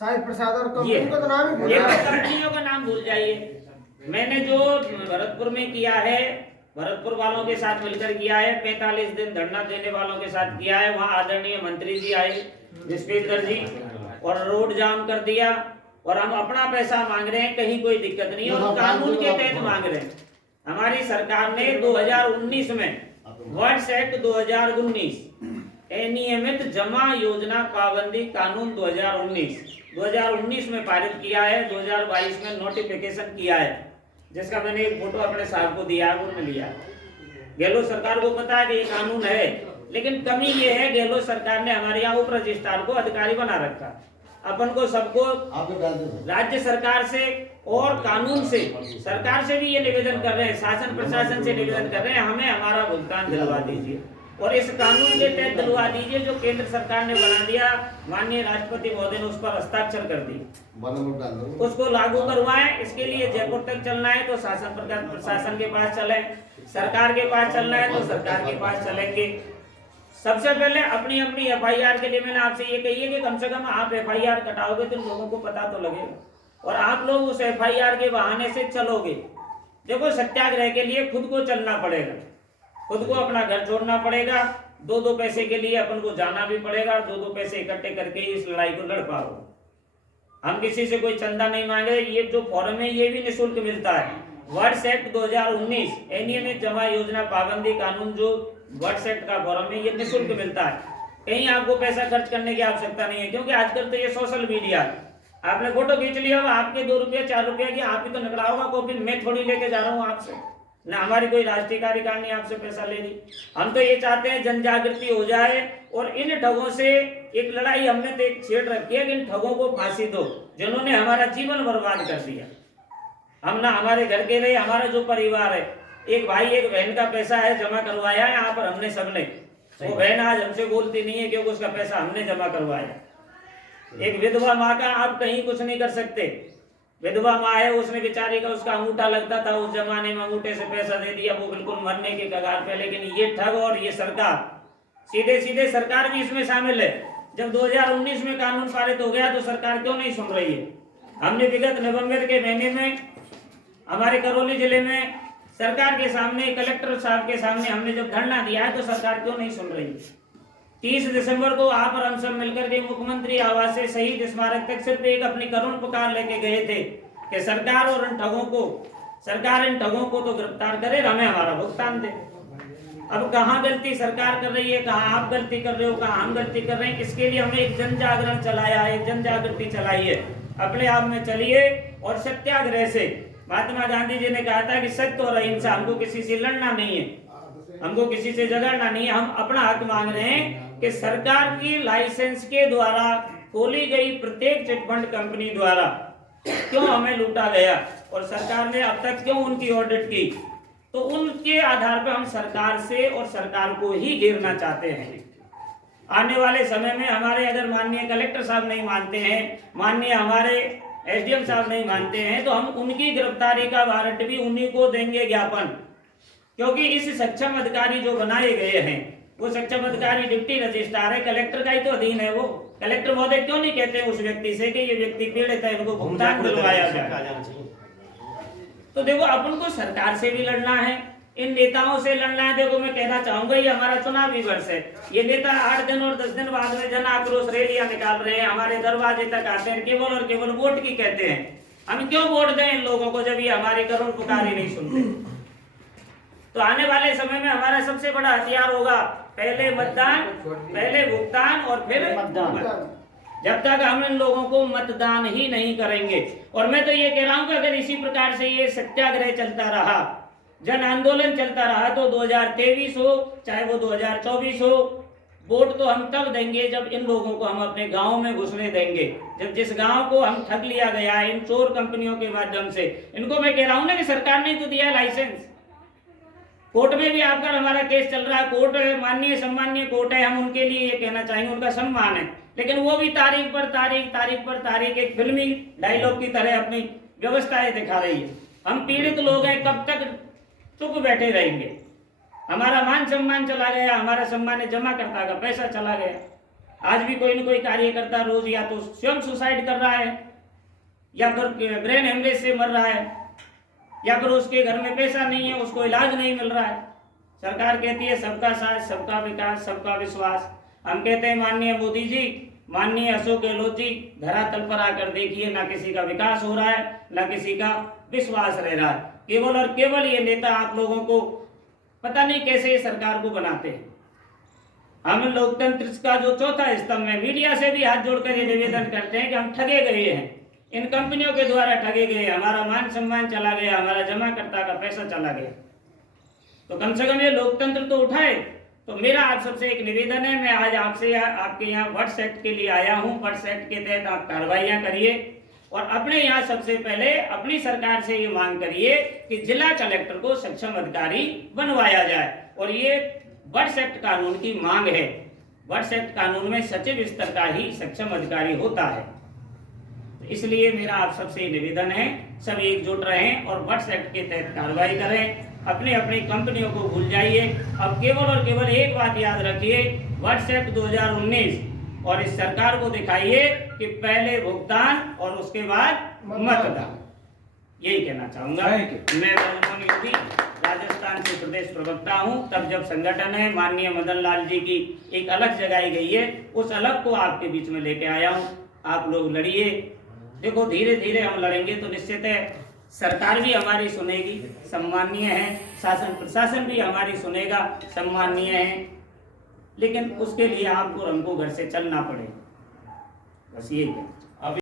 साई प्रसाद और ये कंपनी का तो नाम ही भूल ये रहा तो है। कंपनियों का नाम भूल जाइए। मैंने जो भरतपुर में किया है, भरतपुर वालों के साथ मिलकर किया है, 45 दिन धरना देने वालों के साथ किया है। वहाँ आदरणीय मंत्री जी आए, विश्वेश्वर जी, और रोड जाम कर दिया, और हम अपना पैसा मांग रहे हैं, कहीं कोई दिक्कत नहीं है, और कानून के तहत मांग रहे हैं। हमारी सरकार ने 2019 में वर्ड्स एक्ट 2019 अनियमित जमा योजना पाबंदी कानून 2019 में पारित किया है, 2022 में नोटिफिकेशन किया है, जिसका मैंने एक फोटो अपने साहब को दिया, उन्होंने लिया। गहलोत सरकार को पता है कि ये कानून है, लेकिन कमी ये है गहलोत सरकार ने हमारे यहाँ उप रजिस्ट्रार को अधिकारी बना रखा। अपन को सबको राज्य सरकार से और कानून से, सरकार से भी ये निवेदन कर रहे हैं, शासन प्रशासन से निवेदन कर रहे हैं, हमें हमारा भुगतान दिलवा दीजिए, और इस कानून के तहत दिलवा दीजिए जो केंद्र सरकार ने बना दिया। माननीय राष्ट्रपति महोदय ने उस पर हस्ताक्षर कर दिए, उसको लागू करवाएं। इसके लिए जयपुर तक चलना है तो शासन प्रशासन के पास चले, सरकार के पास चलना है तो सरकार के पास चलेंगे। सबसे पहले अपनी अपनी एफआईआर के लिए मैंने आपसे ये कही है कि कम से कम आप एफआईआर कटाओगे तो लोगों को पता तो लगेगा, और आप लोग उस एफआईआर के बहाने से चलोगे। देखो, सत्याग्रह के लिए खुद को चलना पड़ेगा, खुद को अपना घर छोड़ना पड़ेगा, 2-2 पैसे के लिए अपन को जाना भी पड़ेगा, 2-2 पैसे इकट्ठे करके इस लड़ाई को लड़ पाओ। हम किसी से कोई चंदा नहीं मांग रहे। ये जो फॉर्म है ये भी निःशुल्क मिलता है। वर्ड्स एक्ट 2019 अनियमित जमा योजना पाबंदी कानून, जो वर्ड्स एक्ट का फॉर्म है, ये निःशुल्क मिलता है। कहीं आपको पैसा खर्च करने की आवश्यकता नहीं है, क्योंकि आजकल तो ये सोशल मीडिया, आपने फोटो खींच लिया होगा, आपके 2 रुपया 4 रुपया की आप ही तो निकला होगा कॉपी, मैं थोड़ी लेके जा रहा हूँ आपसे, ना हमारी कोई राष्ट्रीय कार्यकारिणी आपसे पैसा ले रही। हम तो ये चाहते हैं जन जागृति हो जाए, और इन ठगों से एक लड़ाई हमने तो एक छेड़ रखी है कि इन ठगों को फांसी दो, जिन्होंने हमारा जीवन बर्बाद कर दिया। हम ना हमारे घर के रहे, हमारा जो परिवार है, एक भाई एक बहन का पैसा है जमा करवाया है यहाँ पर हमने सबने, वो बहन आज हमसे बोलती नहीं है क्योंकि उसका पैसा हमने जमा करवाया। एक विधवा माँ का आप कहीं कुछ नहीं कर सकते। विधवा माँ है, उसने बेचारी का उसका अंगूठा लगता था, उस जमाने में अंगूठे से पैसा दे दिया, वो बिल्कुल मरने के कगार पे। लेकिन ये ठग और ये सरकार, सीधे सीधे सरकार भी इसमें शामिल है। जब 2019 में कानून पारित हो गया तो सरकार क्यों नहीं सुन रही है? हमने विगत नवंबर के महीने में हमारे करौली जिले में सरकार के सामने, कलेक्टर साहब के सामने हमने जब धरना दिया है तो सरकार क्यों नहीं सुन रही? 30 दिसंबर को आप और हम सब मिलकर के मुख्यमंत्री आवास से शहीद स्मारक तक सिर्फ एक अपनी करुण पुकार लेके गए थे कि सरकार और इन ठगों को तो गिरफ्तार करे, हमें हमारा भुगतान दे। अब कहाँ गलती सरकार कर रही है, कहाँ आप गलती कर रहे हो, कहाँ हम गलती कर रहे हैं, इसके लिए हमने एक जन जागरण चलाया है, एक जन जागृति चलाई है। अपने आप में चलिए, और सत्याग्रह से महात्मा गांधी जी ने कहा था कि सत्य और अहिंसा, हमको किसी से लड़ना नहीं है, हमको किसी से झगड़ना नहीं है, हम अपना हक मांग रहे हैं कि सरकार की लाइसेंस के द्वारा खोली गई प्रत्येक चिटफंड कंपनी द्वारा क्यों हमें लूटा गया, और सरकार ने अब तक क्यों उनकी ऑडिट की, तो उनके आधार पर हम सरकार से और सरकार को ही घेरना चाहते हैं। आने वाले समय में हमारे अगर माननीय कलेक्टर साहब नहीं मानते हैं, माननीय हमारे एसडीएम साहब नहीं मानते हैं, तो हम उनकी गिरफ्तारी का वारंट भी उन्हीं को देंगे ज्ञापन, क्योंकि इस सक्षम अधिकारी जो बनाए गए हैं वो सक्षम अधिकारी डिप्टी रजिस्ट्रार है, कलेक्टर का ही तो अधीन है वो। कलेक्टर महोदय क्यों नहीं कहते उस व्यक्ति से कि ये व्यक्ति पीड़ित है, इनको भुगतान दिलवाया जाए? तो देखो, अपन को सरकार से भी लड़ना है, इन नेताओं से लड़ना है। देखो, मैं कहना चाहूंगा ये हमारा चुनावी वर्ष है, ये नेता 8 दिन और 10 दिन बाद में जन आक्रोश रैलियां निकाल रहे हैं, हमारे दरवाजे तक आते हैं, केवल और केवल वोट की कहते हैं। हम क्यों वोट दें इन लोगों को जब ये हमारी करुण पुकार ही नहीं सुनते? तो आने वाले समय में हमारा सबसे बड़ा हथियार होगा पहले मतदान, पहले भुगतान और फिर मतदान। जब तक हम इन लोगों को मतदान ही नहीं करेंगे, और मैं तो ये कह रहा हूं कि अगर इसी प्रकार से ये सत्याग्रह चलता रहा, जन आंदोलन चलता रहा, तो 2023 हो चाहे वो 2024 हो, वोट तो हम तब देंगे जब इन लोगों को हम अपने गांव में घुसने देंगे। जब जिस गांव को हम ठग लिया गया है इन चोर कंपनियों के माध्यम से, इनको मैं कह रहा हूं ना कि सरकार ने तो दिया लाइसेंस, कोर्ट में भी आपका हमारा केस चल रहा है, कोर्ट माननीय सम्माननीय कोर्ट है, हम उनके लिए ये कहना चाहेंगे, उनका सम्मान है, लेकिन वो भी तारीख पर तारीख एक फिल्मी डायलॉग की तरह अपनी व्यवस्थाएं दिखा रही है। हम पीड़ित लोग हैं, कब तक चुप बैठे रहेंगे? हमारा मान सम्मान चला गया, हमारा सम्मान जमा करता का पैसा चला गया। आज भी कोई न कोई कार्यकर्ता रोज या तो स्वयं सुसाइड कर रहा है, या फिर ब्रेन हेमरेज से मर रहा है, या फिर उसके घर में पैसा नहीं है, उसको इलाज नहीं मिल रहा है। सरकार कहती है सबका साथ, सबका विकास, सबका विश्वास। हम कहते हैं माननीय मोदी जी, माननीय अशोक गहलोत जी, धरातल पर आकर देखिए, ना किसी का विकास हो रहा है, ना किसी का विश्वास रह रहा है। केवल और केवल ये नेता आप लोगों को पता नहीं कैसे ये सरकार को बनाते हैं। हम लोकतंत्र का जो चौथा स्तंभ है, मीडिया से भी हाथ जोड़कर ये निवेदन करते हैं कि हम ठगे गए हैं, इन कंपनियों के द्वारा ठगे गए, हमारा मान सम्मान चला गया, हमारा जमाकर्ता का पैसा चला गया। तो कम से कम ये लोकतंत्र तो उठाए। तो मेरा आप सबसे एक निवेदन है, मैं आज आपसे आपके यहाँ वर्ड्स एक्ट के लिए आया हूँ। वर्ड्स एक्ट के तहत आप कार्रवाइयाँ करिए और अपने यहाँ सबसे पहले अपनी सरकार से ये मांग करिए कि जिला कलेक्टर को सक्षम अधिकारी बनवाया जाए। और ये वर्ड्स एक्ट कानून की मांग है। वर्ड्स एक्ट कानून में सचिव स्तर का ही सक्षम अधिकारी होता है। इसलिए मेरा आप सबसे निवेदन है, सब एकजुट रहें और वर्ड्स एक्ट के तहत कार्रवाई करें। अपनी अपनी कंपनियों को भूल जाइए। अब केवल और केवल एक बात याद रखिए, वर्ड्स एक्ट 2019 और इस सरकार को दिखाइए कि पहले भुगतान और उसके बाद मतदान। यही कहना चाहूंगा। मैं मनमोहन योगी राजस्थान से प्रदेश प्रवक्ता हूं। तब जब संगठन है माननीय मदन लाल जी की एक अलग जगाई गई है, उस अलग को आपके बीच में लेके आया हूं। आप लोग लड़िए। देखो धीरे धीरे हम लड़ेंगे तो निश्चित है सरकार भी हमारी सुनेगी, सम्माननीय है, शासन प्रशासन भी हमारी सुनेगा, सम्माननीय है। लेकिन उसके लिए आपको हमको घर से चलना पड़ेगा। बस ये है।